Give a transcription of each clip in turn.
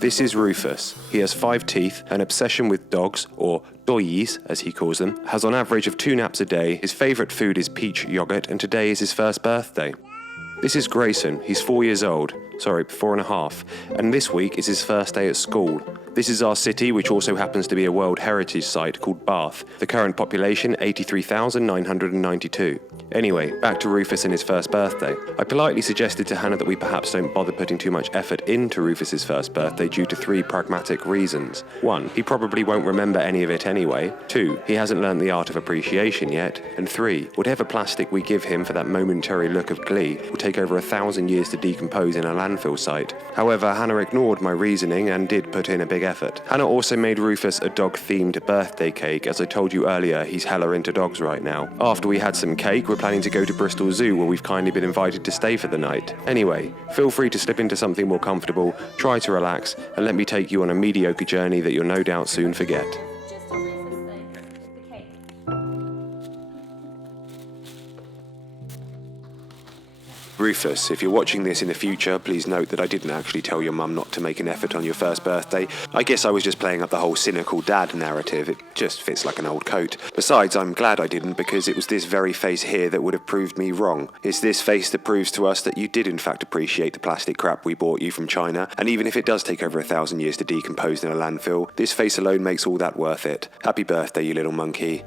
This is Rufus. He has 5 teeth, an obsession with dogs, or BUOYS as he calls them, has on average of 2 naps a day, his favourite food is peach yoghurt, and today is his first birthday. This is Grayson. He's 4 years old. 4.5. And this week is his first day at school. This is our city, which also happens to be a World Heritage Site called Bath. The current population, 83,992. Anyway, back to Rufus and his first birthday. I politely suggested to Hannah that we perhaps don't bother putting too much effort into Rufus's first birthday due to 3 pragmatic reasons. 1, he probably won't remember any of it anyway. 2, he hasn't learned the art of appreciation yet. And 3, whatever plastic we give him for that momentary look of glee will take over 1,000 years to decompose in a landfill site. However, Hannah ignored my reasoning and did put in a big effort. Hannah also made Rufus a dog-themed birthday cake. As I told you earlier, he's hella into dogs right now. After we had some cake, we're planning to go to Bristol Zoo, where we've kindly been invited to stay for the night. Anyway, feel free to slip into something more comfortable, try to relax, and let me take you on a mediocre journey that you'll no doubt soon forget. Rufus, if you're watching this in the future, please note that I didn't actually tell your mum not to make an effort on your first birthday. I guess I was just playing up the whole cynical dad narrative. It just fits like an old coat. Besides, I'm glad I didn't, because it was this very face here that would have proved me wrong. It's this face that proves to us that you did in fact appreciate the plastic crap we bought you from China, and even if it does take over 1,000 years to decompose in a landfill, this face alone makes all that worth it. Happy birthday, you little monkey.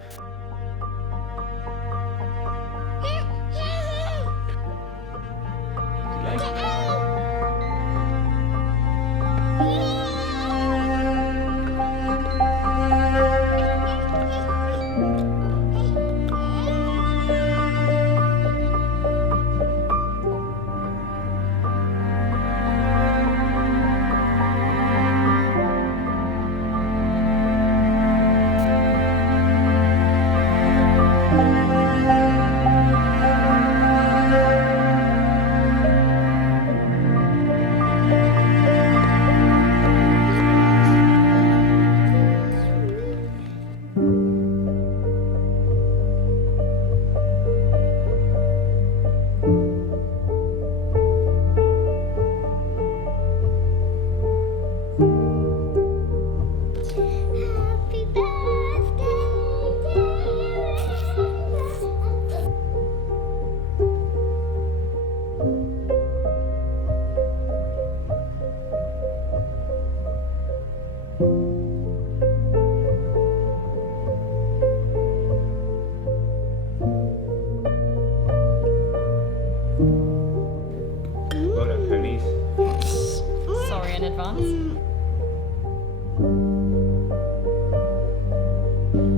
Sorry in advance.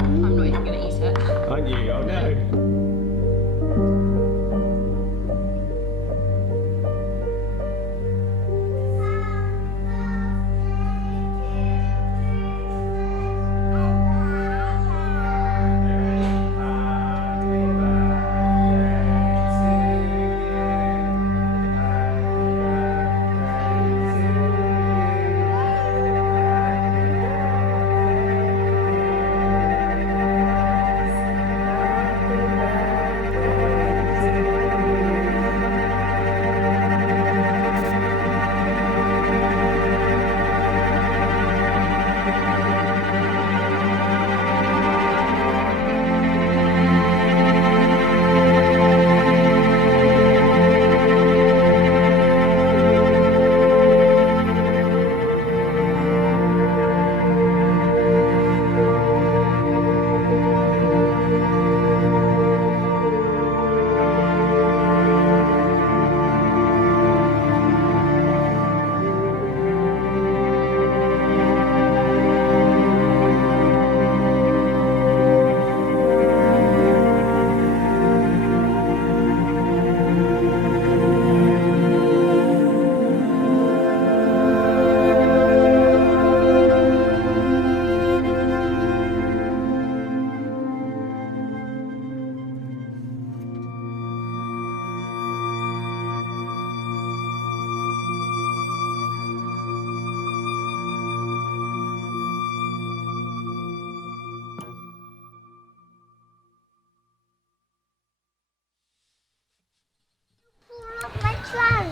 I'm not even going to eat it. Aren't you? Oh no.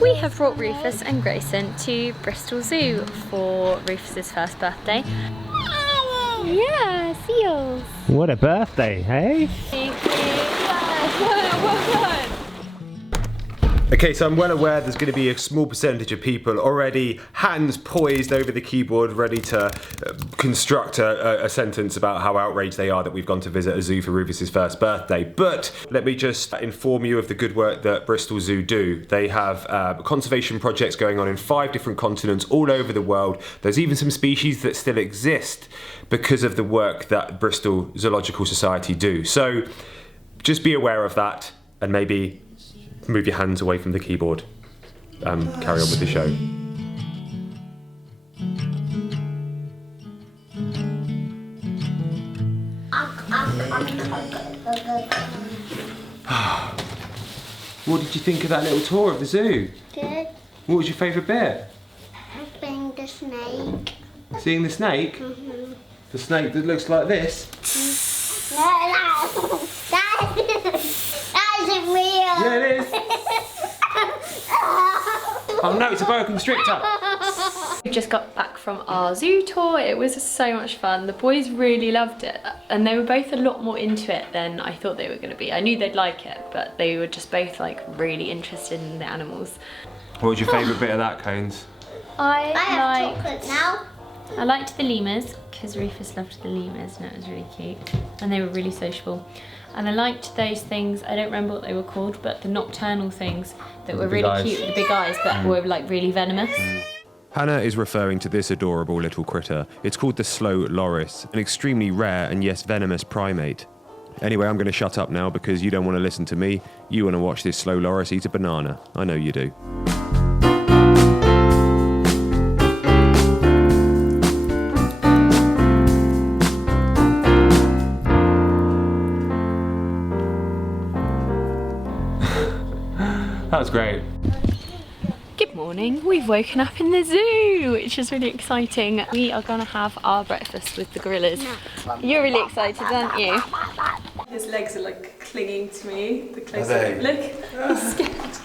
We have brought Rufus and Grayson to Bristol Zoo for Rufus's first birthday. Yeah, seals. What a birthday, hey? Okay, so I'm well aware there's going to be a small percentage of people already hands poised over the keyboard ready to construct a sentence about how outraged they are that we've gone to visit a zoo for Rufus's first birthday. But let me just inform you of the good work that Bristol Zoo do. They have conservation projects going on in 5 different continents all over the world. There's even some species that still exist because of the work that Bristol Zoological Society do. So just be aware of that and maybe move your hands away from the keyboard. Carry on with the show. What did you think of that little tour of the zoo? Good. What was your favourite bit? Being the snake. Seeing the snake? Mm-hmm. The snake that looks like this? No, that isn't real. Yeah, it is. Oh no, it's a boa constrictor. We just got back from our zoo tour. It was so much fun. The boys really loved it and they were both a lot more into it than I thought they were going to be. I knew they'd like it, but they were just both like really interested in the animals. What was your favourite bit of that, Cones? I have chocolate now. I liked the lemurs because Rufus loved the lemurs and it was really cute and they were really sociable. And I liked those things, I don't remember what they were called, but the nocturnal things that were really cute with the big eyes but were like really venomous. Hannah is referring to this adorable little critter. It's called the slow loris, an extremely rare and yes venomous primate. Anyway, I'm going to shut up now because you don't want to listen to me. You want to watch this slow loris eat a banana. I know you do. That was great. Good morning, we've woken up in the zoo, which is really exciting. We are going to have our breakfast with the gorillas. You're really excited, aren't you? His legs are like clinging to me. The closer they? look, he's scared.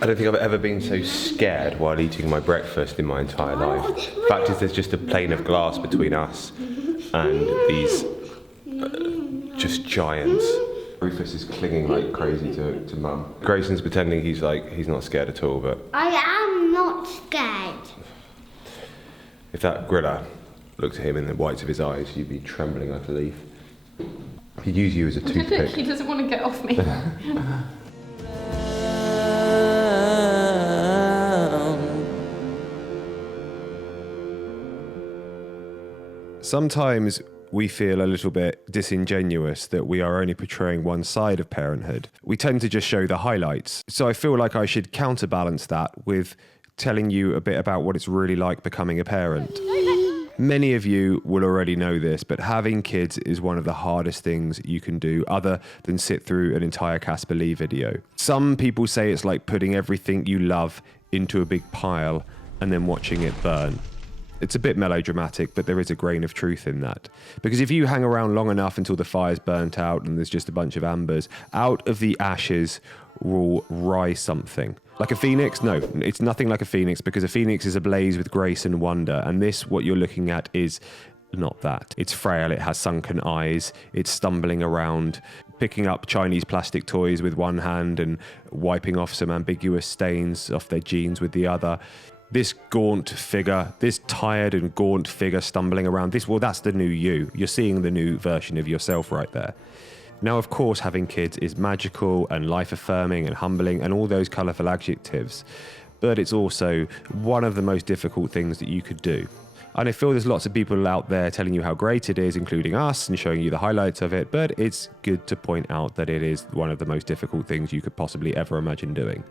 I don't think I've ever been so scared while eating my breakfast in my entire life. Fact is, there's just a plane of glass between us and these just giants. Rufus is clinging like crazy to Mum. Grayson's pretending he's not scared at all, but I am not scared. if that gorilla looked at him in the whites of his eyes, you'd be trembling like a leaf. He'd use you as a toothpick. He doesn't want to get off me. Sometimes we feel a little bit disingenuous that we are only portraying one side of parenthood. We tend to just show the highlights. So I feel like I should counterbalance that with telling you a bit about what it's really like becoming a parent. Many of you will already know this, but having kids is one of the hardest things you can do other than sit through an entire Casper Lee video. Some people say it's like putting everything you love into a big pile and then watching it burn. It's a bit melodramatic, but there is a grain of truth in that. Because if you hang around long enough until the fire's burnt out and there's just a bunch of embers, out of the ashes will rise something. Like a phoenix? No, it's nothing like a phoenix, because a phoenix is ablaze with grace and wonder, and this, what you're looking at, is not that. It's frail, it has sunken eyes, it's stumbling around, picking up Chinese plastic toys with one hand and wiping off some ambiguous stains off their jeans with the other. This gaunt figure, this tired and gaunt figure stumbling around, that's the new you. You're seeing the new version of yourself right there. Now, of course, having kids is magical and life-affirming and humbling and all those colourful adjectives, but it's also one of the most difficult things that you could do. And I feel there's lots of people out there telling you how great it is, including us, and showing you the highlights of it, but it's good to point out that it is one of the most difficult things you could possibly ever imagine doing.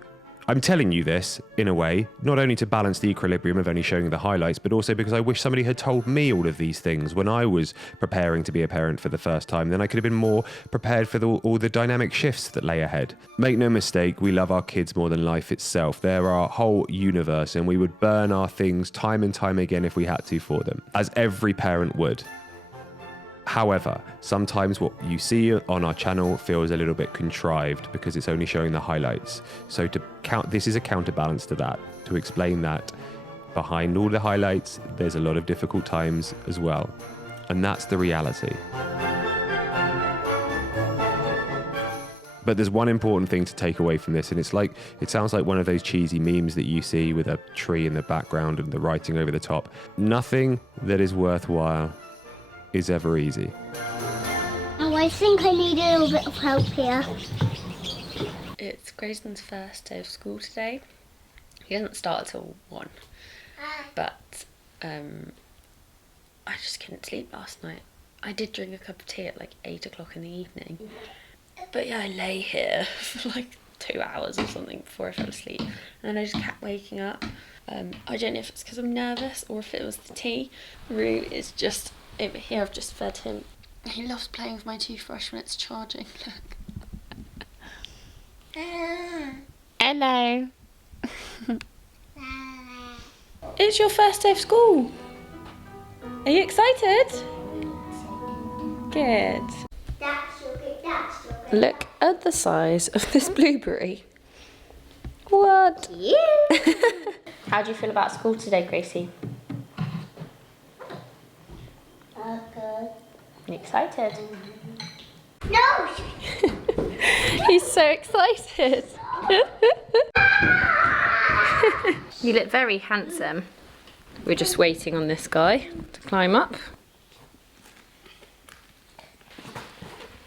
I'm telling you this, in a way, not only to balance the equilibrium of only showing the highlights, but also because I wish somebody had told me all of these things when I was preparing to be a parent for the first time. Then I could have been more prepared for all the dynamic shifts that lay ahead. Make no mistake, we love our kids more than life itself. They're our whole universe, and we would burn our things time and time again if we had to for them, as every parent would. However, sometimes what you see on our channel feels a little bit contrived because it's only showing the highlights. So this is a counterbalance to that, to explain that behind all the highlights, there's a lot of difficult times as well. And that's the reality. But there's one important thing to take away from this, and it sounds like one of those cheesy memes that you see with a tree in the background and the writing over the top. Nothing that is worthwhile is ever easy. Oh, I think I need a little bit of help here. It's Grayson's first day of school today. He doesn't start till 1, but I just couldn't sleep last night. I did drink a cup of tea at like 8 o'clock in the evening. But yeah, I lay here for like 2 hours or something before I fell asleep. And then I just kept waking up. I don't know if it's because I'm nervous or if it was the tea. Rue is just over here. I've just fed him. He loves playing with my toothbrush when it's charging. Look. Hello. It's your first day of school. Are you excited? Good. Look at the size of this blueberry. What? Yeah. How do you feel about school today, Gracie? Good. You excited? No! He's so excited. You look very handsome. We're just waiting on this guy to climb up.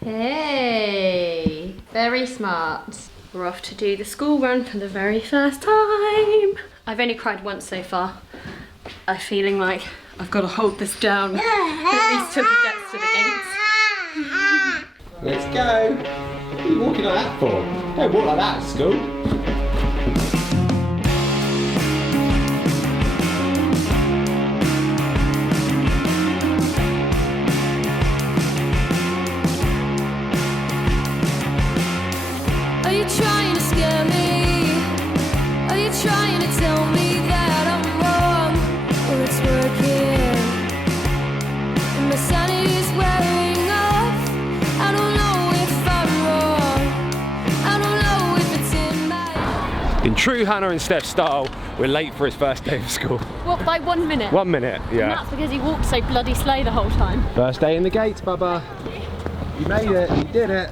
Hey, very smart. We're off to do the school run for the very first time. I've only cried once so far. I'm feeling like I've got to hold this down at least till he gets to the gates. Let's go. What are you walking like that for? Don't walk like that at school. Trying to scare me? Are you trying to tell me that I'm wrong? Or it's working and my sanity's wearing off? I don't know if I'm wrong. I don't know if it's in my... In true Hannah and Stef style, we're late for his first day of school. What, by 1 minute? 1 minute, yeah. And that's because he walked so bloody slow the whole time. First day in the gates, Bubba. You made it, you did it.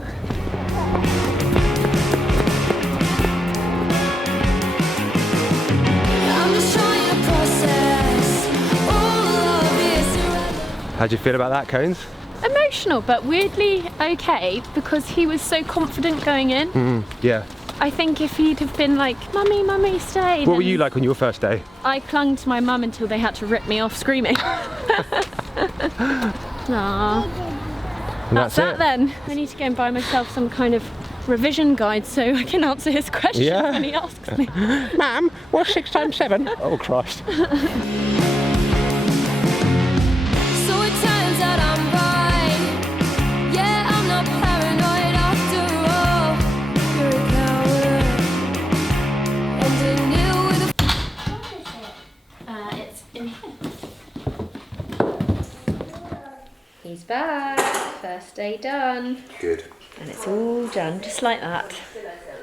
How'd you feel about that, Cones? Emotional, but weirdly okay, because he was so confident going in. Yeah. I think if he'd have been like, Mummy, Mummy, stay. What were you like on your first day? I clung to my mum until they had to rip me off screaming. Aww. That's that then. I need to go and buy myself some kind of revision guide so I can answer his questions when he asks me. Ma'am, what's 6 times 7? Oh, Christ. He's back. First day done. Good. And it's all done, just like that.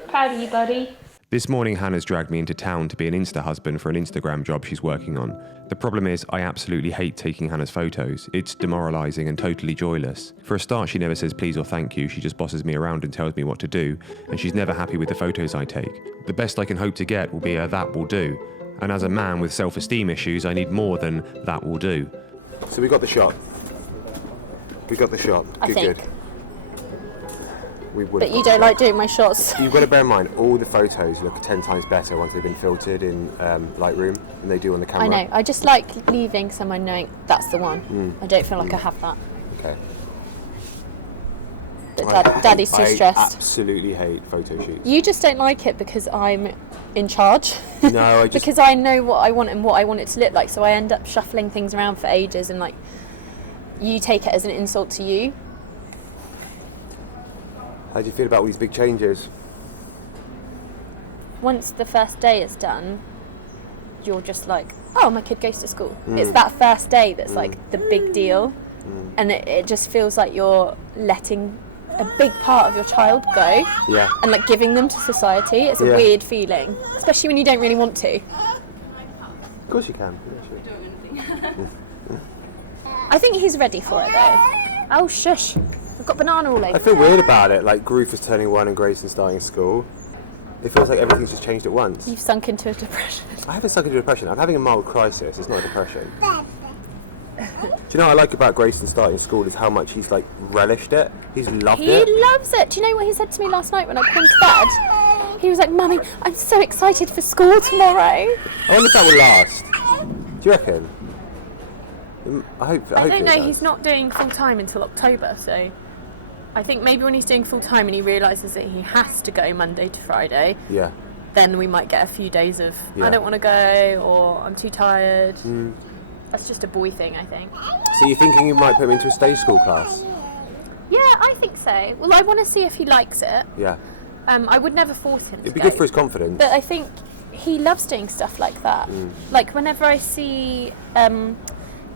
Proud of you, buddy. This morning, Hannah's dragged me into town to be an Insta husband for an Instagram job she's working on. The problem is, I absolutely hate taking Hannah's photos. It's demoralising and totally joyless. For a start, she never says please or thank you. She just bosses me around and tells me what to do, and she's never happy with the photos I take. The best I can hope to get will be a that will do. And as a man with self-esteem issues, I need more than that will do. So we got the shot. We got the shot. I think. Good. But you don't like doing my shots. You've got to bear in mind, all the photos look 10 times better once they've been filtered in Lightroom than they do on the camera. I know. I just like leaving someone knowing that's the one. I don't feel like I have that. Okay. But Daddy's too stressed. I absolutely hate photo shoots. You just don't like it because I'm in charge. No, I just... because I know what I want and what I want it to look like, so I end up shuffling things around for ages and like you take it as an insult to you. How do you feel about all these big changes? Once the first day is done, you're just like, oh, my kid goes to school. It's that first day that's like the big deal. and it just feels like you're letting a big part of your child go, and like giving them to society. It's a weird feeling, especially when you don't really want to. Of course you can. I think he's ready for it though. Oh shush, I've got banana all over. I feel weird about it, like Rufus turning 1 and Grayson starting school. It feels like everything's just changed at once. You've sunk into a depression. I haven't sunk into a depression. I'm having a mild crisis. It's not a depression. Do you know what I like about Grayson starting school is how much he's like relished it. He's loved it. He loves it. Do you know what he said to me last night when I put him to bed? He was like, "Mummy, I'm so excited for school tomorrow." I wonder if that will last. Do you reckon? I don't know. He's not doing full time until October, so I think maybe when he's doing full time and he realises that he has to go Monday to Friday, then we might get a few days of I don't want to go or I'm too tired. That's just a boy thing, I think. So you're thinking you might put him into a stage school class? Yeah, I think so. Well, I want to see if he likes it. Yeah. I would never force him. It'd be good for his confidence. But I think he loves doing stuff like that. Like whenever I see the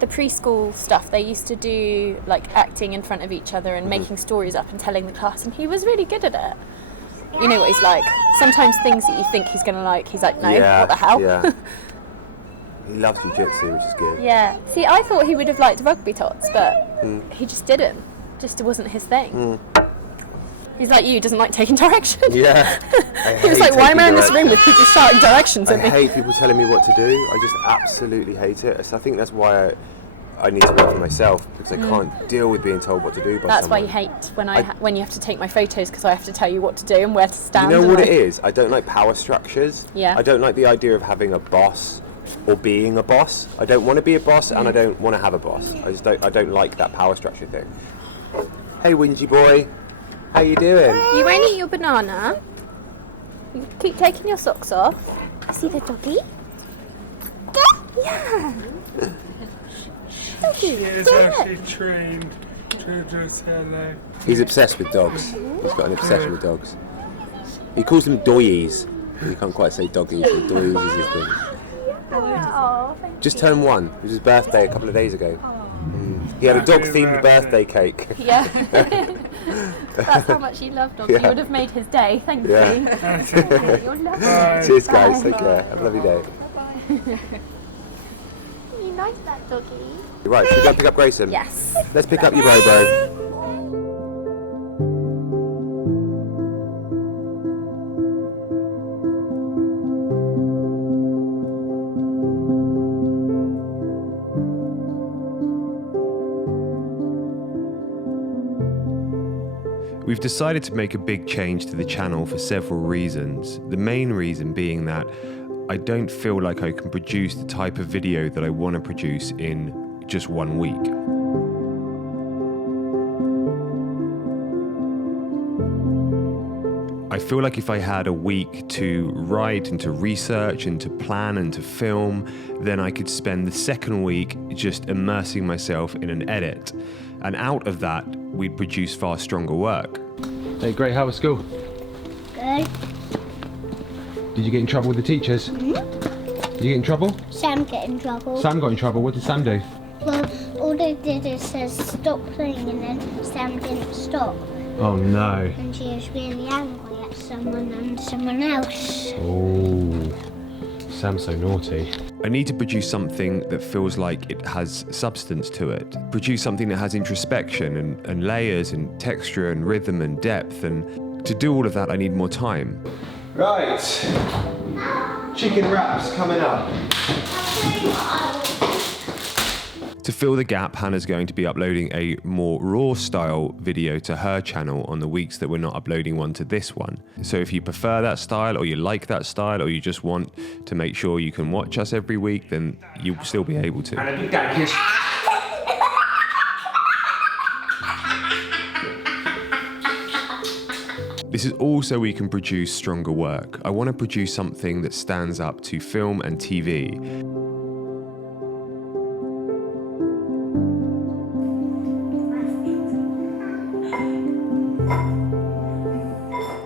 preschool stuff, they used to do like acting in front of each other and making stories up and telling the class, and he was really good at it. You know what he's like. Sometimes things that you think he's going to like, he's like, no, what the hell? Yeah. He loves jiu-jitsu, which is good. Yeah. See, I thought he would have liked rugby tots, but he just didn't. Just wasn't his thing. He's like you, doesn't like taking directions. Yeah. He was like, why am I in this room with people shouting directions at me? I hate people telling me what to do. I just absolutely hate it. So I think that's why I need to work for myself, because I can't deal with being told what to do by That's someone. why you hate when you have to take my photos, because I have to tell you what to do and where to stand. You know what it is? I don't like power structures. Yeah. I don't like the idea of having a boss or being a boss. I don't want to be a boss and I don't want to have a boss. I don't like that power structure thing. Hey, Whingy boy. How you doing? You won't eat your banana. You keep taking your socks off. See the doggy? Yeah. Doggy. He is actually trained to just hello. He's obsessed with dogs. He's got an obsession with dogs. He calls them doyies. You can't quite say doggies, but doyies is his thing. Oh, thank Just turned 1. It was his birthday a couple of days ago. He had a dog-themed birthday cake. Yeah. That's how much he loved dogs. You would have made his day. Thank you. You're lovely. Cheers, guys. Take care. Have a lovely day. You like that doggy? Right, should we go pick up Grayson? Yes. Let's pick up your Robo. We've decided to make a big change to the channel for several reasons. The main reason being that I don't feel like I can produce the type of video that I want to produce in just 1 week. I feel like if I had a week to write and to research and to plan and to film, then I could spend the second week just immersing myself in an edit. And out of that, we'd produce far stronger work. Hey, great. How was school? Good. Did you get in trouble with the teachers? Did you get in trouble? Sam got in trouble. Sam got in trouble. What did Sam do? Well, all they did is say stop playing, and then Sam didn't stop. Oh no. And she was really angry at someone and someone else. Oh, Sam's so naughty. I need to produce something that feels like it has substance to it. Produce something that has introspection and layers and texture and rhythm and depth. And to do all of that, I need more time. Right. Chicken wraps coming up. To fill the gap, Hannah's going to be uploading a more raw style video to her channel on the weeks that we're not uploading one to this one. So if you prefer that style, or you like that style, or you just want to make sure you can watch us every week, then you'll still be able to. And a big dad kiss. This is also we can produce stronger work. I want to produce something that stands up to film and TV.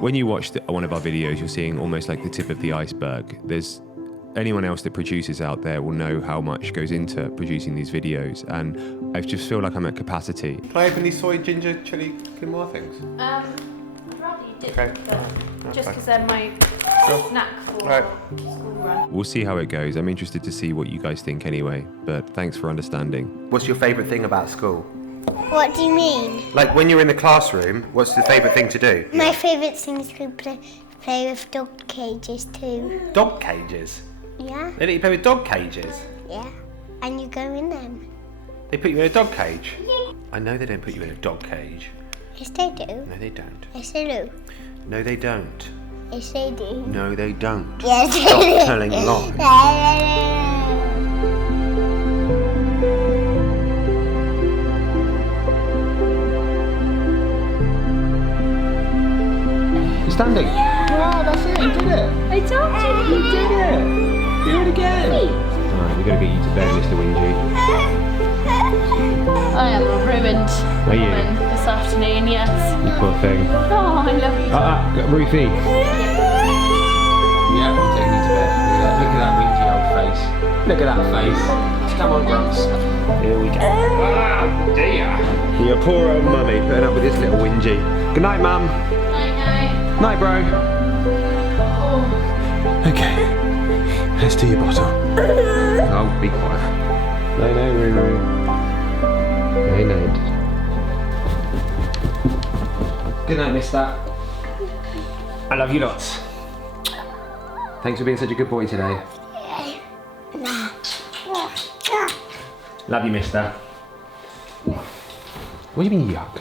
When you watch one of our videos, you're seeing almost like the tip of the iceberg. There's anyone else that produces out there will know how much goes into producing these videos, and I just feel like I'm at capacity. Can I open these soy ginger chili quinoa things? I'd rather you did, Okay. but just because they're my snack for school run. We'll see how it goes. I'm interested to see what you guys think anyway, but thanks for understanding. What's your favourite thing about school? What do you mean? Like when you're in the classroom, what's the favourite thing to do? My favourite thing is to play with dog cages too. Dog cages? Yeah? They let you play with dog cages? Yeah. And you go in them. They put you in a dog cage? I know they don't put you in a dog cage. Yes, they do. No, they don't. Yes, they do. No, they don't. Yes, they do. No, they don't. Yes, they Stop do. telling lies. You're standing. Wow, that's it. You did it. I told you! You did it. Do it again. Alright, we've got to get you to bed, Mr. Wingy. I am a ruined Are you? woman this afternoon, yes. You poor thing. Oh, I love you. Rufy. Yeah, I'm taking you to bed. Look at that wingy old face. Look at that face. Come on, Grumps. Here we go. Ah, dear. Your poor old mummy putting up with this little wingy. Good night, Mum. Night. Night, bro. Okay, let's do your bottle. Oh, be quiet. No, Ruru. No. Good night, mister. I love you lots. Thanks for being such a good boy today. Love you, mister. What do you mean, yuck?